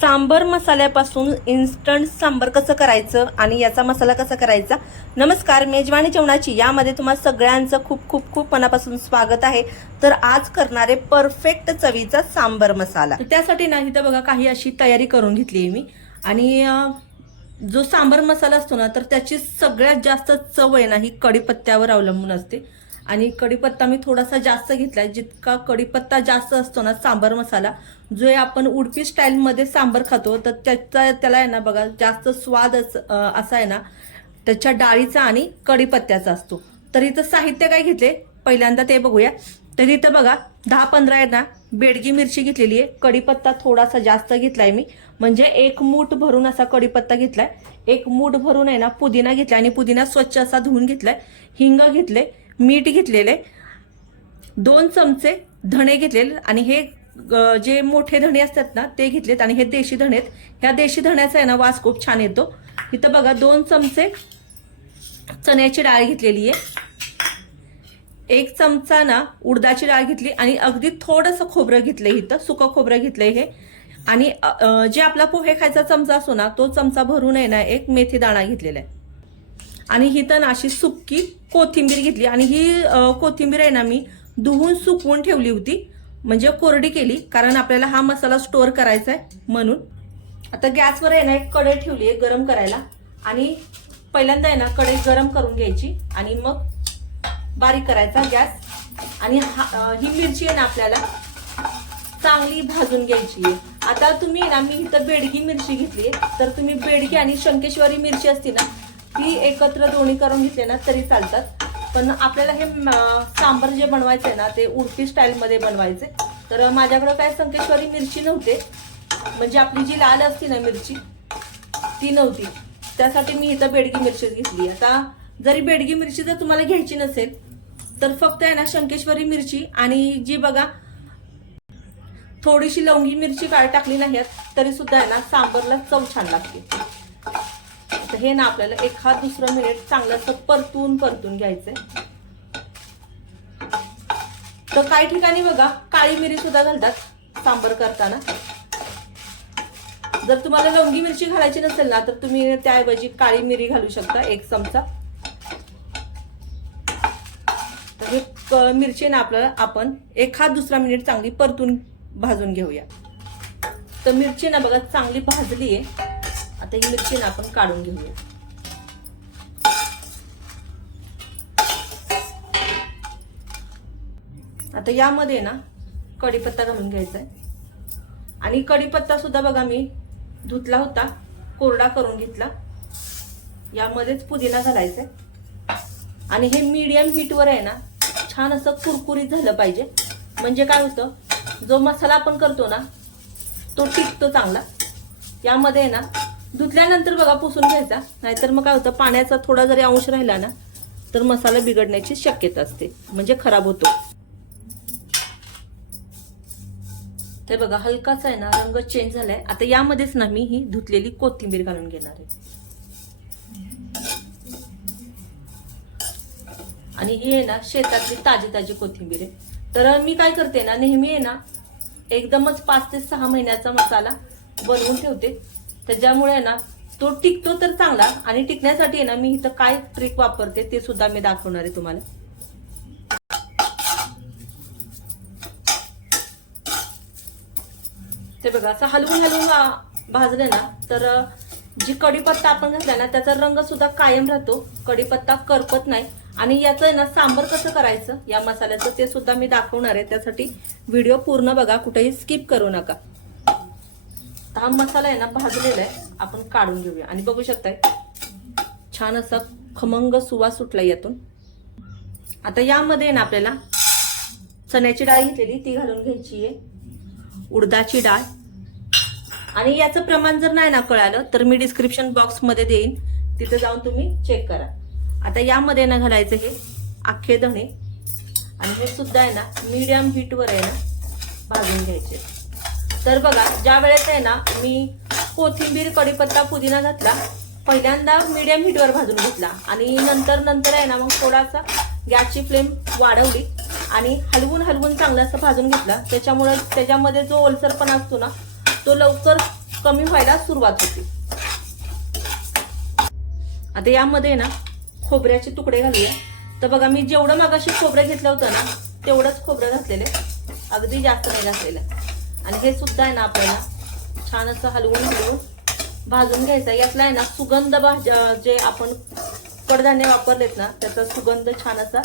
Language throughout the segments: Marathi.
सांबर मसाल्यापासून इन्स्टंट सांबर कसं करायचं आणि याचा मसाला कसा करायचा? नमस्कार मेजवानी जेवणाची. यामध्ये तुम्हाला सगळ्यांचं खूप खूप खूप मनापासून स्वागत आहे. तर आज करणारे परफेक्ट चवीचा सांबर मसाला. त्यासाठी नाही तर बघा काही अशी तयारी करून घेतली आहे मी. आणि जो सांबर मसाला असतो ना तर त्याची सगळ्यात जास्त चव आहे ना ही कढीपत्त्यावर अवलंबून असते. आणि कढीपत्ता मी थोडासा जास्त घेतला जितका कढीपत्ता जास्त असतो ना सांबर मसाला जो आपण उडपी स्टाईलमध्ये सांबार खातो तर त्याचा त्याला आहे ना बघा जास्त स्वाद असा आहे ना त्याच्या डाळीचा आणि कढीपत्त्याचा असतो. तर इथं साहित्य काय घेतले? पहिल्यांदा ते बघूया. तर इथं बघा दहा पंधरा आहे ना बेडगी मिरची घेतलेली आहे. कढीपत्ता थोडासा जास्त घेतलाय मी. म्हणजे एक मूठ भरून असा कढीपत्ता घेतलाय. एक मूठ भरून आहे ना पुदिना घेतलाय आणि पुदिना स्वच्छ असा धुवून घेतलाय. हिंग घेतले मीठ घेतलेले दोन चमचे धणे घेतलेले आणि हे जे मोठे धणे असतात ना ते घेतलेत आणि हे देशी धणे आहेत. ह्या देशी धण्याचा आहे ना वास खूप छान येतो. इथं बघा दोन चमचे चण्याची डाळ घेतलेली आहे. एक चमचा ना उडदाची डाळ घेतली आणि अगदी थोडंसं खोबरं घेतलंय इथं सुकं खोबरं घेतलंय हे. आणि जे आपला पोहे खायचा चमचा असतो ना तो चमचा भरून आहे ना एक मेथी दाणा घेतलेला आहे. आणि ही तर अशी सुक्की कोथिंबीर घेतली. आणि ही कोथिंबीर आहे ना मी धुवून सुकवून ठेवली होती. म्हणजे कोरडी केली कारण आपल्याला हा मसाला स्टोअर करायचा आहे म्हणून. आता गॅसवर आहे ना एक कढई ठेवली आहे गरम करायला. आणि पहिल्यांदा आहे ना कढई गरम करून घ्यायची. आणि मग बारीक करायचा गॅस. आणि हा ही मिरची आहे ना आपल्याला चांगली भाजून घ्यायची आहे. आता तुम्ही ना मी इथं बेडगी मिरची घेतली आहे. तर तुम्ही बेडगी आणि शंकेश्वरी मिरची असते ना ही एकत्र दोन्ही करून घेतले ना तरी चालतात. पण आपल्याला हे सांबर जे बनवायचं आहे ना ते उडपी स्टाईलमध्ये बनवायचे. तर माझ्याकडे काय शंकेश्वरी मिरची नव्हते. म्हणजे आपली जी लाल असती ना मिरची ती नव्हती. त्यासाठी मी इथं बेडगी मिरची घेतली. आता जरी बेडगी मिरची जर तुम्हाला घ्यायची नसेल तर फक्त आहे ना शंकेश्वरी मिरची आणि जी बघा थोडीशी लवंगी मिरची काळ टाकली नाही तरी सुद्धा आहे ना सांबरला चव छान लागते. हे ना आपल्याला एखाद दुसरं मिनिट चांगलं परतून परतून घ्यायचंय. तर काही ठिकाणी बघा काळी मिरी सुद्धा घालतात सांबर करताना. जर तुम्हाला लवंगी मिरची घालायची नसेल ना तर तुम्ही त्याऐवजी काळी मिरी घालू शकता एक चमचा. तर हे मिरची ना आपल्याला आपण एखाद दुसरा मिनिट चांगली परतून भाजून घेऊया. तर मिरची ना बघा चांगली भाजली आहे आता ही मिरची आपण काढून घेऊया. आता यामध्ये ना कढीपत्ता घालून घ्यायचा आहे आणि कढीपत्ता सुद्धा बघा मी धुतला होता कोरडा करून घेतला. यामध्येच पुदिना घालायचा आहे आणि हे मीडियम हीटवर आहे ना छान असं कुरकुरीत झालं पाहिजे. म्हणजे काय होतं जो मसाला आपण करतो ना तो टिकतो चांगला. यामध्ये आहे ना धुतल्यानंतर बघा पुसून घ्यायचा. नाहीतर मग काय होतं पाण्याचा थोडा जरी अंश राहिला ना तर मसाला बिघडण्याची शक्यता असते. म्हणजे खराब होतो. ते बघा हलकाच आहे ना रंग चेंज झालाय. आता यामध्येच ना मी ही धुतलेली कोथिंबीर घालून घेणार आहे. आणि ही आहे ना शेतातली ताजी ताजी कोथिंबीर आहे. तर मी काय करते ना नेहमी आहे ना एकदमच पाच ते सहा महिन्याचा मसाला बनवून ठेवते. त्याच्यामुळे आहे ना तो टिकतो तर चांगला आणि टिकण्यासाठी आहे ना मी इथं काय ट्रिक वापरते ते सुद्धा मी दाखवणार आहे तुम्हाला. ते बघा असं हलवून हलवून भाजले ना तर जी कढीपत्ता आपण घातला ना त्याचा रंग सुद्धा कायम राहतो. कढीपत्ता करपत नाही. आणि याचं आहे ना सांबर कसं करायचं या मसाल्याचं ते सुद्धा मी दाखवणार आहे. त्यासाठी व्हिडिओ पूर्ण बघा कुठेही स्किप करू नका. हा मसाला आहे ना भाजलेला आहे. आपण काढून घेऊया. आणि बघू शकताय छान असा खमंग सुवास सुटला यातून. आता यामध्ये ना आपल्याला चण्याची डाळ घेतलेली ती घालून घ्यायची आहे. उडदाची डाळ. आणि याचं प्रमाण जर नाही ना कळालं तर मी डिस्क्रिप्शन बॉक्समध्ये देईन. तिथे जाऊन तुम्ही चेक करा. आता यामध्ये ना घालायचं हे अख्खे धणे. आणि हे सुद्धा आहे ना मीडियम हीटवर आहे ना भाजून घ्यायचे. तर बघा ज्या वेळेस आहे ना मी कोथिंबीर कढीपत्ता पुदिना घातला पहिल्यांदा मीडियम हीटवर भाजून घेतला. आणि नंतर नंतर आहे ना मग थोडासा गॅसची फ्लेम वाढवली आणि हलवून हलवून चांगलं असं भाजून घेतला. त्याच्यामुळे त्याच्यामध्ये जो ओलसरपणा असतो ना तो लवकर कमी व्हायला सुरुवात होते. आता यामध्ये ना खोबऱ्याचे तुकडे घालूया. तर बघा मी जेवढं मागाशी खोबरं घेतलं होतं ना तेवढंच खोबरं घातलेलं अगदी जास्त नाही घातलेलं. आणि हे सुद्धा आहे ना आपल्याला. छान असं हलवून हलवून भाजून घ्यायचं. यातला आहे ना सुगंध भाज्या जे आपण कडधान्य वापरलेत ना त्याचा सुगंध छान असा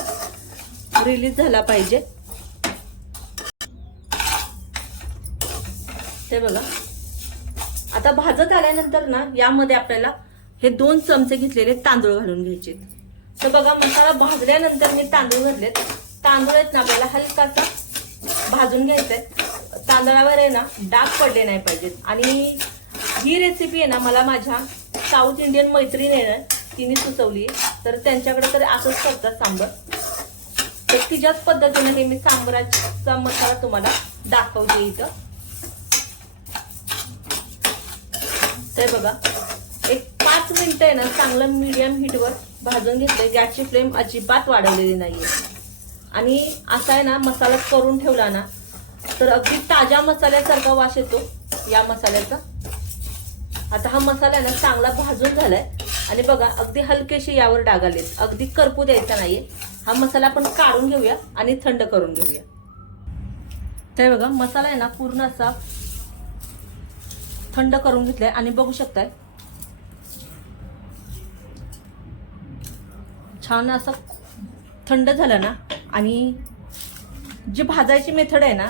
रिलीज झाला पाहिजे. ते बघा. आता भाजत आल्यानंतर ना यामध्ये आपल्याला हे दोन चमचे घेतलेले तांदूळ घालून घ्यायचे. तर बघा मसाला भाजल्यानंतर मी तांदूळ घातलेत. तांदूळ आहेत ना आपल्याला हलकासा भाजून घ्यायचंय. तांदळावर आहे ना डाग पडले नाही पाहिजेत. आणि ही रेसिपी आहे ना मला माझ्या साऊथ इंडियन मैत्रिणी आहे ना तिने सुचवली तर त्यांच्याकडे तर असंच करतात सांबर. तर तिच्याच पद्धतीने हे मी सांबराचा मसाला तुम्हाला दाखवते इथं. तर बघा एक पाच मिनिटं आहे ना चांगलं मीडियम हीटवर भाजून घेतलंय. गॅसची फ्लेम अजिबात वाढवलेली नाहीये. आणि असा आहे ना मसाला करून ठेवला ना तर अगदी ताज्या मसाल्यासारखा वास येतो या मसाल्याचा. आता हा मसाला ना चांगला भाजून झालाय. आणि बघा अगदी हलकेशी यावर डाग आलेत. अगदी करपू द्यायचा नाहीये. हा मसाला आपण काढून घेऊया आणि थंड करून घेऊया. तर बघा मसाला आहे ना पूर्ण असा थंड करून घेतलाय. आणि बघू शकताय छान असं थंड झालं ना. आणि जी भाजायची मेथड आहे ना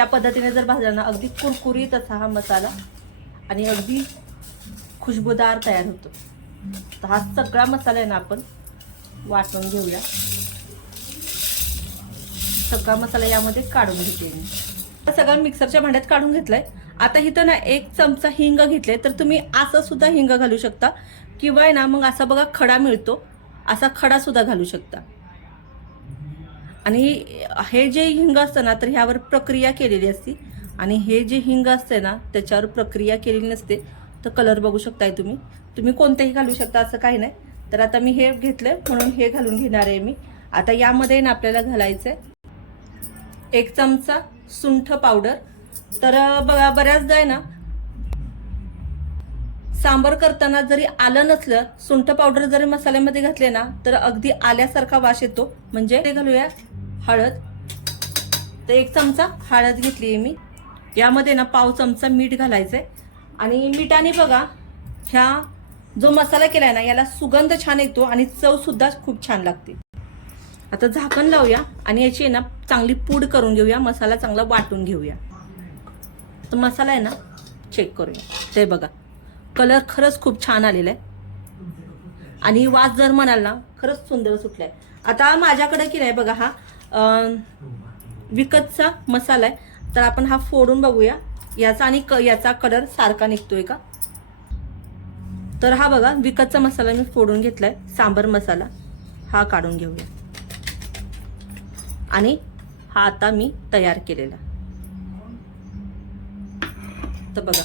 त्या पद्धतीने जर भाजला ना अगदी कुरकुरीत असा हा मसाला आणि अगदी खुशबूदार तयार होतो. तर हा सगळा मसाला आहे ना आपण वाटून घेऊया. सगळा मसाला यामध्ये काढून घेते मी. सगळा मिक्सरच्या भांड्यात काढून घेतलाय. आता इथं ना एक चमचा हिंग घेतले तर तुम्ही असं सुद्धा हिंग घालू शकता. किंवा आहे ना मग असा बघा खडा मिळतो असा खडा सुद्धा घालू शकता. आणि हे जे हिंग असतं ना तर ह्यावर प्रक्रिया केलेली असते. आणि हे जे हिंग असते ना त्याच्यावर प्रक्रिया केलेली नसते. तर कलर बघू शकताय तुम्ही. तुम्ही कोणतेही घालू शकता असं काही नाही. तर आता मी हे घेतलं म्हणून हे घालून घेणार आहे मी. आता यामध्ये ना आपल्याला घालायचं आहे एक चमचा सुंठ पावडर. तर बघा बऱ्याचदा आहे ना सांबर करताना जरी आलं नसलं सुंठ पावडर जरी मसाल्यामध्ये घातले ना तर अगदी आल्यासारखा वास येतो. म्हणजे ते घालूया. हळद. तर एक चमचा हळद घेतली आहे मी. यामध्ये ना पाव चमचा मीठ घालायचं आहे आणि मिठाने बघा ह्या जो मसाला केला आहे ना याला सुगंध छान येतो आणि चवसुद्धा खूप छान लागते. आता झाकण लावूया आणि याची आहे ना चांगली पूड करून घेऊया. मसाला चांगला वाटून घेऊया. तर मसाला आहे ना चेक करूया. ते बघा कलर खरंच खूप छान आलेला आहे आणि वास जर म्हणाल ना खरंच सुंदर सुटलाय. आता माझ्याकडे की नाही बघा हा विकतचा मसाला आहे. तर आपण हा फोडून बघूया. याचा आणि क- याचा कलर सारखा निघतोय का? तर हा बघा विकतचा मसाला मी फोडून घेतलाय. सांबर मसाला. हा काढून घेऊया. आणि हा आता मी तयार केलेला. तर बघा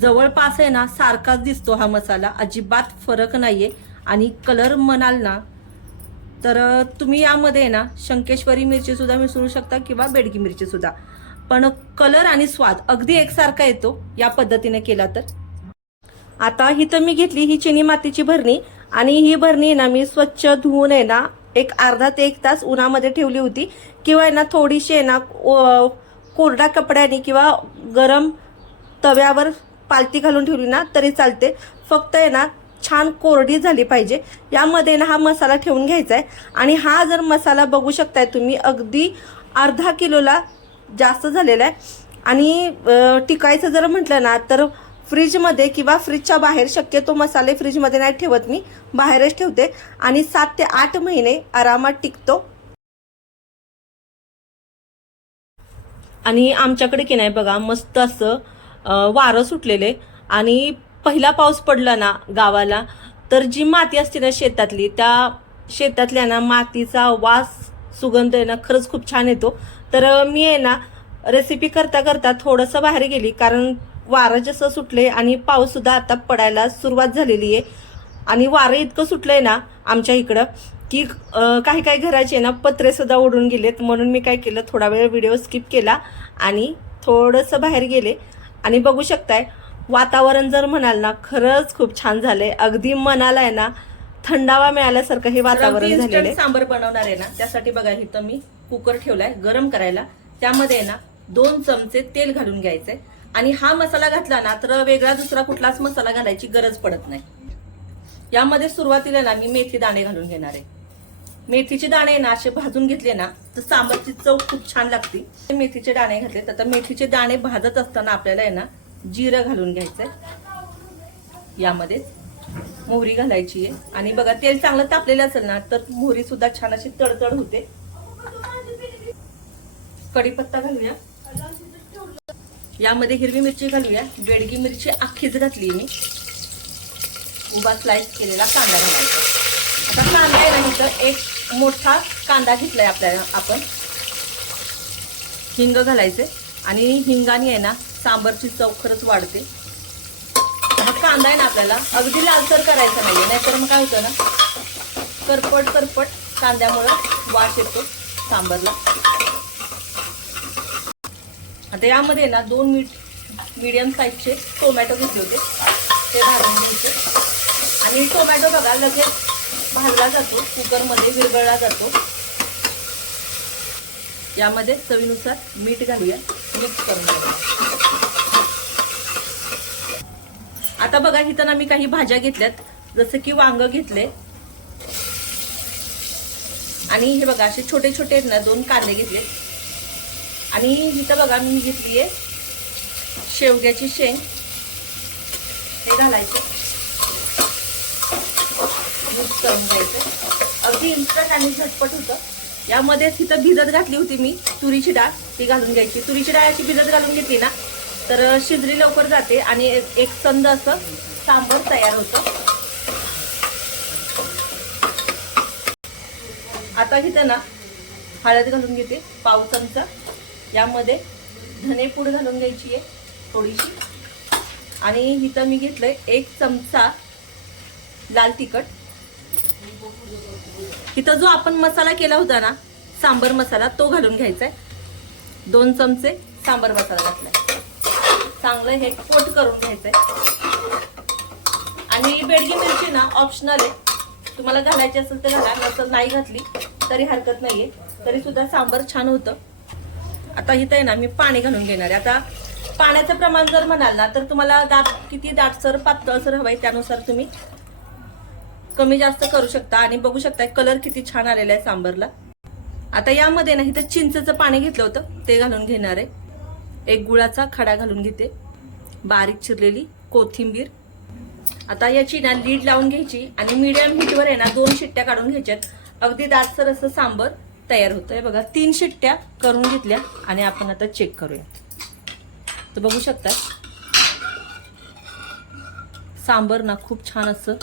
जवळपास आहे ना सारखाच दिसतो हा मसाला. अजिबात फरक नाहीये. आणि कलर म्हणाल ना तर तुम्ही यामध्ये आहे ना शंकेश्वरी मिरचीसुद्धा मिसळू शकता किंवा बेडगी मिरचीसुद्धा पण कलर आणि स्वाद अगदी एकसारखा येतो या पद्धतीने केला तर. आता ही तर मी घेतली ही चिनी मातीची भरणी. आणि ही भरणी आहे ना मी स्वच्छ धुवून आहे ना एक अर्धा ते एक तास उन्हामध्ये ठेवली होती. किंवा आहे ना थोडीशी आहे ना कोरडा कपड्याने किंवा गरम तव्यावर पालती घालून ठेवली ना तरी चालते. फक्त आहे ना छान कोरडी झाली पाहिजे. यामध्ये ना हा मसाला ठेवून घ्यायचा आहे आणि हा जर मसाला बघू शकताय तुम्ही अगदी अर्धा किलोला जास्त झालेला आहे आणि टिकायचं जर म्हटलं ना तर फ्रीजमध्ये किंवा फ्रीजच्या बाहेर शक्यतो मसाले फ्रीजमध्ये नाही ठेवत मी बाहेरच ठेवते. आणि सात ते आठ महिने आरामात टिकतो. आणि आमच्याकडे की नाही बघा मस्त असं वारं सुटलेले. आणि पहिला पाऊस पडला ना गावाला तर जी माती असते ना शेतातली त्या शेतातल्या ना मातीचा वास सुगंध आहे ना खरंच खूप छान येतो. तर मी आहे ना रेसिपी करता करता थोडंसं बाहेर गेली कारण वारं जसं सुटले आणि पाऊससुद्धा आता पडायला सुरुवात झालेली आहे. आणि वारं इतकं सुटलंय ना आमच्या इकडं की काही काही घराचे ना पत्रेसुद्धा ओढून उडून गेलेत म्हणून मी काय केलं थोडा वेळ व्हिडिओ स्किप केला आणि थोडंसं बाहेर गेले. आणि बघू शकताय वातावरण जर म्हणाल ना खरंच खूप छान झालंय. अगदी मनाला आहे ना थंडावा मिळाल्यासारखं हे वातावरण झालेलं सांबर बनवणार आहे ना त्यासाठी बघा इथं मी कुकर ठेवलाय गरम करायला. त्यामध्ये ना दोन चमचे तेल घालून घ्यायचंय. आणि हा मसाला घातला ना तर वेगळा दुसरा कुठलाच मसाला घालायची गरज पडत नाही. यामध्ये सुरुवातीला ना मी मेथी दाणे घालून घेणार आहे. मेथीचे दाणे ना असे भाजून घेतले ना तर सांबारची चव खूप छान लागते. मेथीचे दाणे घातले तर मेथीचे दाणे भाजत असताना आपल्याला आहे ना जिरं घालून घ्यायचंय. यामध्ये मोहरी घालायची आहे. आणि बघा तेल चांगलं तापलेलं असेल ना तर मोहरी सुद्धा छान अशी तडतड होते. कढीपत्ता घालूया. यामध्ये हिरवी मिरची घालूया. बेडगी मिरची अख्खीच घातली मी. उभा स्लाइस केलेला कांदा घालायचा. आता कांदा आहे ना इथं एक मोठा कांदा घेतलाय आपल्याला आपण. हिंग घालायचे आणि हिंगाने आहे ना सांबरची चव खरंच वाढते. हा कांदा आहे ना आपल्याला अगदी लालसर करायचा नाहीये नाहीतर मग काय होतं ना करपट करपट कांद्यामुळं वास येतो सांबरला. आता यामध्ये ना दोन मीठ मीडियम साईजचे टोमॅटो घेतले होते. ते भाजून घ्यायचे. आणि टोमॅटो बघा लगेच भाजला जातो कुकरमध्ये विरघळला जातो. यामध्ये चवीनुसार मीठ घालूया मिक्स करून घ्यायला आता बघा इथं ना मी काही भाज्या घेतल्यात. जसं की वांग घेतले. आणि हे बघा असे छोटे छोटे आहेत ना दोन कांदे घेतले. आणि इथं बघा मी घेतली आहे शेवग्याची शेंग. हे घालायचं. मिक्स करून घ्यायचं. अगदी इन्स्टंट आणि झटपट होतं. यामध्ये तिथं भिजत घातली होती मी तुरीची डाळ. ती घालून घ्यायची. तुरीची डाळ अशी भिजत घालून घेतली ना तर शिजरी लवकर जाते आणि एक एक संद असं सांबर तयार होतं. आता इथं ना हळद घालून घेते पाव चमचा. यामध्ये धनेपूड घालून घ्यायची आहे थोडीशी. आणि इथं मी घेतलंय एक चमचा लाल तिखट. इथं जो आपण मसाला केला होता ना सांबर मसाला तो घालून घ्यायचा आहे दोन चमचे सांबर मसाला घातलाय. चांगलं हे कोट करून घ्यायचंय. आणि बेडगी मिरची ना ऑप्शनल आहे. तुम्हाला घालायची असेल तर घाला नसं नाही घातली तरी हरकत नाहीये. तरी सुद्धा सांबर छान होतं. आता इथं आहे ना मी पाणी घालून घेणार आहे. आता पाण्याचं प्रमाण जर म्हणाल ना तर तुम्हाला दाट किती दाटसर पातळसर आहे त्यानुसार तुम्ही कमी जास्त करू शकता. आणि बघू शकता कलर किती छान आलेला आहे सांबरला. आता यामध्ये ना इथं चिंचचं पाणी घेतलं होतं ते घालून घेणार आहे. एक गुळाचा खडा घालून घेते. बारीक चिरलेली कोथिंबीर. आता याची ना लीड लावून घ्यायची आणि मीडियम हीटवर आहे ना दोन शिट्ट्या काढून घ्यायच्यात. अगदी दाटसर असं सांबर तयार होतंय. बघा तीन शिट्ट्या करून घेतल्या आणि आपण आता चेक करूया. तर बघू शकता सांबर ना खूप छान असं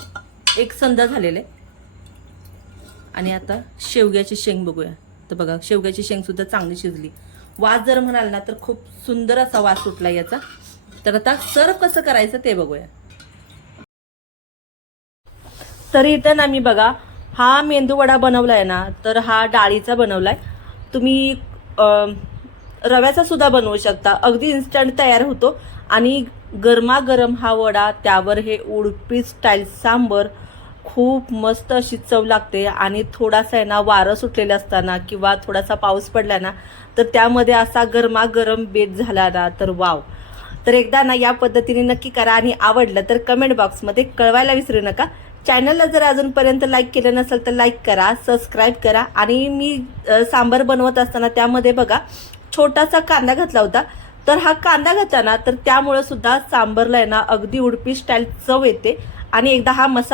एक संद झालेलं आहे. आणि आता शेवग्याची शेंग बघूया. तर बघा शेवग्याची शेंग सुद्धा चांगली शिजली. वास जर म्हणाल ना तर खूप सुंदर असा वास सुटला याचा. तर आता सर्व कसं करायचं ते बघूया. तर इथं ना मी बघा हा मेंदू वडा बनवलाय ना तर हा डाळीचा बनवलाय. तुम्ही रव्याचा सुद्धा बनवू शकता. अगदी इन्स्टंट तयार होतो. आणि गरमागरम हा वडा त्यावर हे उडपी स्टाईल सांबर खूप मस्त अशी चव लागते आणि थोडासा आहे ना वारं सुटलेलं असताना किंवा थोडासा पाऊस पडला ना तर त्यामध्ये असा गरमागरम बेत झाला ना तर वाव. तर एकदा ना या पद्धतीने नक्की करा आणि आवडलं तर कमेंट बॉक्समध्ये कळवायला विसरू नका. चॅनलला जर अजूनपर्यंत लाईक केलं नसेल तर लाईक करा सबस्क्राईब करा आणि मी सांबार सांबर बनवत असताना त्यामध्ये बघा छोटासा कांदा घातला होता. तर हा कांदा घातला ना तर त्यामुळे सुद्धा सांबरला आहे ना अगदी उडपी स्टाईल चव येते. आणि एकदा हा मसाला